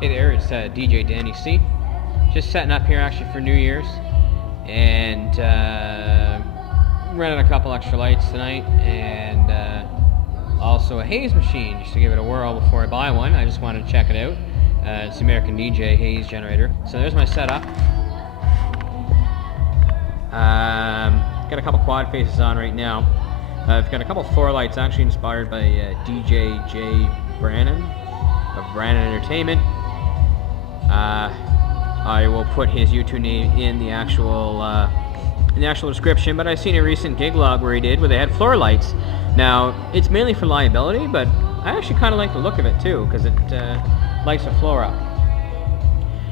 Hey there, it's DJ Danny C. Just setting up here actually for New Year's, and running a couple extra lights tonight, and also a haze machine just to give it a whirl before I buy one. I just wanted to check it out. It's the American DJ haze generator. So there's my setup. Got a couple quad faces on right now. I've got a couple floor lights actually inspired by DJ Brannan of Brannan Entertainment. I will put his YouTube name in the actual description, but I've seen a recent gig log where they had floor lights. Now, it's mainly for liability, but I actually kind of like the look of it too, because it lights the floor up.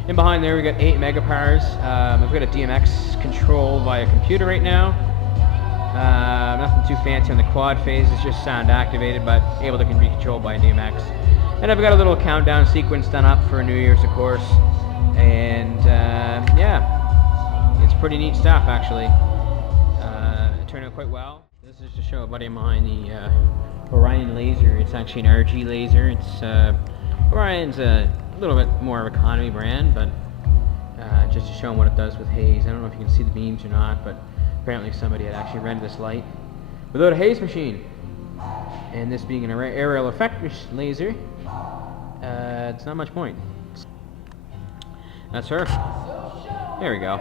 And behind there we got 8 megapowers. I've got a DMX control via computer right now. Nothing too fancy on the quad phase, it's just sound activated, but able to be controlled by DMX. And I've got a little countdown sequence done up for New Year's, of course. And yeah, it's pretty neat stuff actually. It turned out quite well. This is to show a buddy of mine the Orion laser. It's actually an RG laser. It's Orion's a little bit more of an economy brand, but just to show him what it does with haze. I don't know if you can see the beams or not, but apparently somebody had actually rendered this light without a haze machine. And this being an aerial effect laser, it's not much point. That's her. There we go.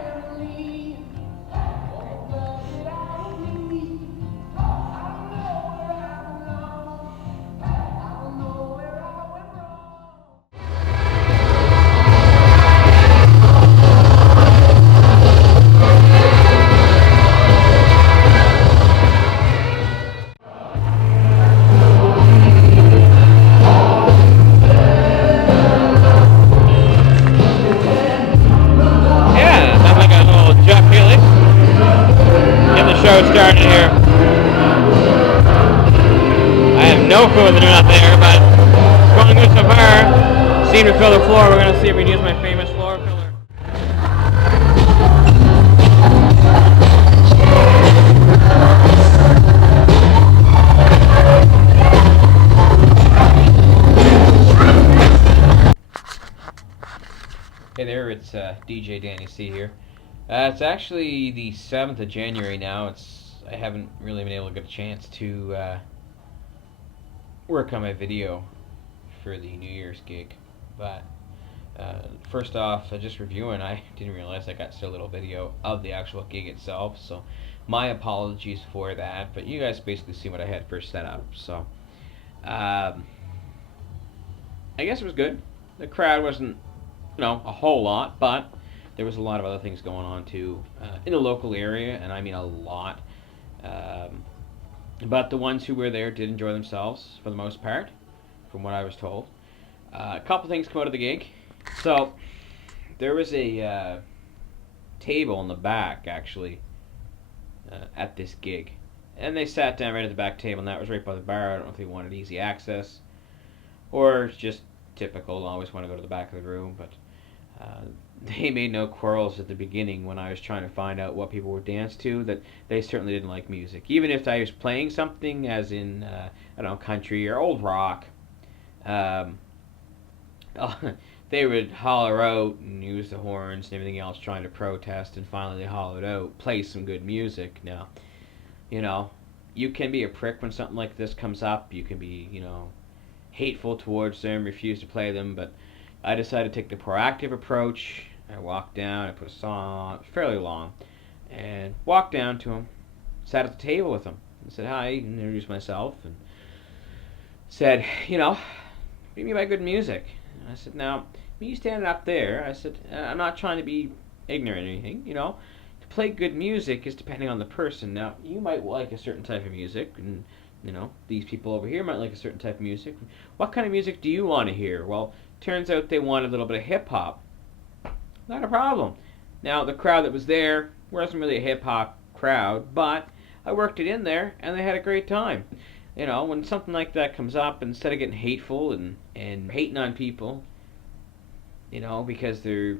Starting here. I have no clue what they're doing out there, but it's going good so far. Seem to fill the floor. We're going to see if we can use my famous floor filler. Hey there, it's DJ Danny C here. It's actually the 7th of January now. I haven't really been able to get a chance to work on my video for the New Year's gig. But first off, just reviewing, I didn't realize I got so little video of the actual gig itself. So my apologies for that. But you guys basically see what I had first set up. So I guess it was good. The crowd wasn't, a whole lot, but there was a lot of other things going on too in the local area, and I mean a lot. But the ones who were there did enjoy themselves for the most part, from what I was told. A couple things come out of the gig. So there was a table in the back actually at this gig, and they sat down right at the back table, and that was right by the bar. I don't know if they wanted easy access or just typical, always want to go to the back of the room, but they made no quarrels at the beginning when I was trying to find out what people would dance to, that they certainly didn't like music. Even if I was playing something as in, country or old rock, they would holler out and use the horns and everything else trying to protest, and finally they hollered out, play some good music. Now, you can be a prick when something like this comes up. You can be, hateful towards them, refuse to play them, but I decided to take the proactive approach. I walked down, I put a song, fairly long, and walked down to him, sat at the table with him, and said hi, and introduced myself, and said, what do you mean by good music? And I said, now, me standing up there, I said, I'm not trying to be ignorant or anything, to play good music is depending on the person. Now, you might like a certain type of music, and these people over here might like a certain type of music. What kind of music do you want to hear? Well, turns out they wanted a little bit of hip-hop. Not a problem. Now, the crowd that was there wasn't really a hip-hop crowd, but I worked it in there, and they had a great time. When something like that comes up, instead of getting hateful and hating on people, because they're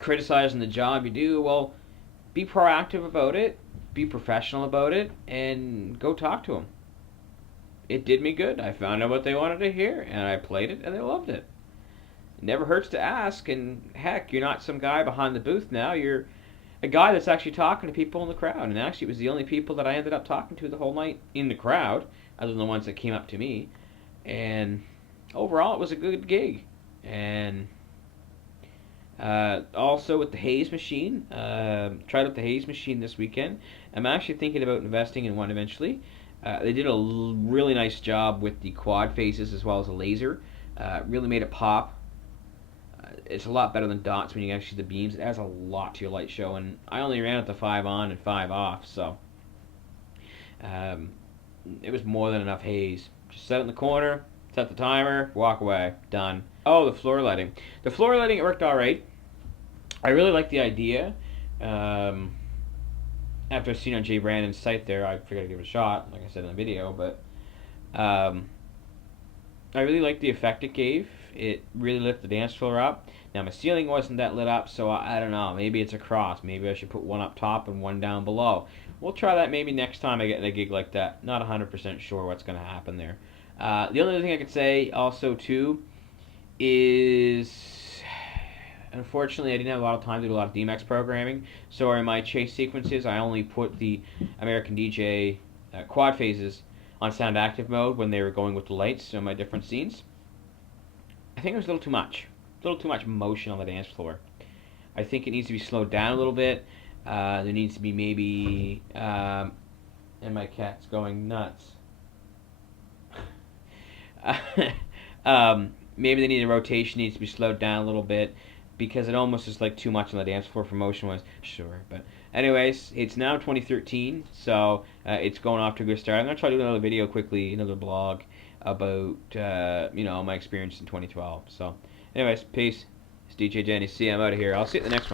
criticizing the job you do, well, be proactive about it, be professional about it, and go talk to them. It did me good. I found out what they wanted to hear, and I played it, and they loved it. It never hurts to ask, and heck, you're not some guy behind the booth now. You're a guy that's actually talking to people in the crowd. And actually, it was the only people that I ended up talking to the whole night in the crowd, other than the ones that came up to me. And overall, it was a good gig. And also with the haze machine, tried out the haze machine this weekend. I'm actually thinking about investing in one eventually. They did a really nice job with the quad phases as well as a laser. Really made it pop. It's a lot better than dots when you actually see the beams. It adds a lot to your light show, and I only ran it to 5 on and 5 off, so it was more than enough haze. Just set it in the corner, set the timer, walk away, done. Oh, the floor lighting. The floor lighting, it worked alright. I really like the idea. After seeing on Jay Brannan's site there, I figured I'd give it a shot, like I said in the video, but I really liked the effect it gave. It really lit the dance floor up. Now, my ceiling wasn't that lit up, so I don't know. Maybe it's a cross. Maybe I should put one up top and one down below. We'll try that maybe next time I get in a gig like that. Not 100% sure what's going to happen there. The only other thing I could say also, too, is unfortunately I didn't have a lot of time to do a lot of DMX programming. So in my chase sequences, I only put the American DJ quad phases on sound active mode when they were going with the lights on my different scenes. I think it was a little too much. A little too much motion on the dance floor. I think it needs to be slowed down a little bit. There needs to be maybe... and my cat's going nuts. Maybe the rotation needs to be slowed down a little bit because it almost is like too much on the dance floor for motion-wise. Sure, but anyways, it's now 2013, so it's going off to a good start. I'm going to try to do another video quickly, another blog about, my experience in 2012. So, anyways, peace. It's DJ Jenny C. I'm out of here. I'll see you at the next one.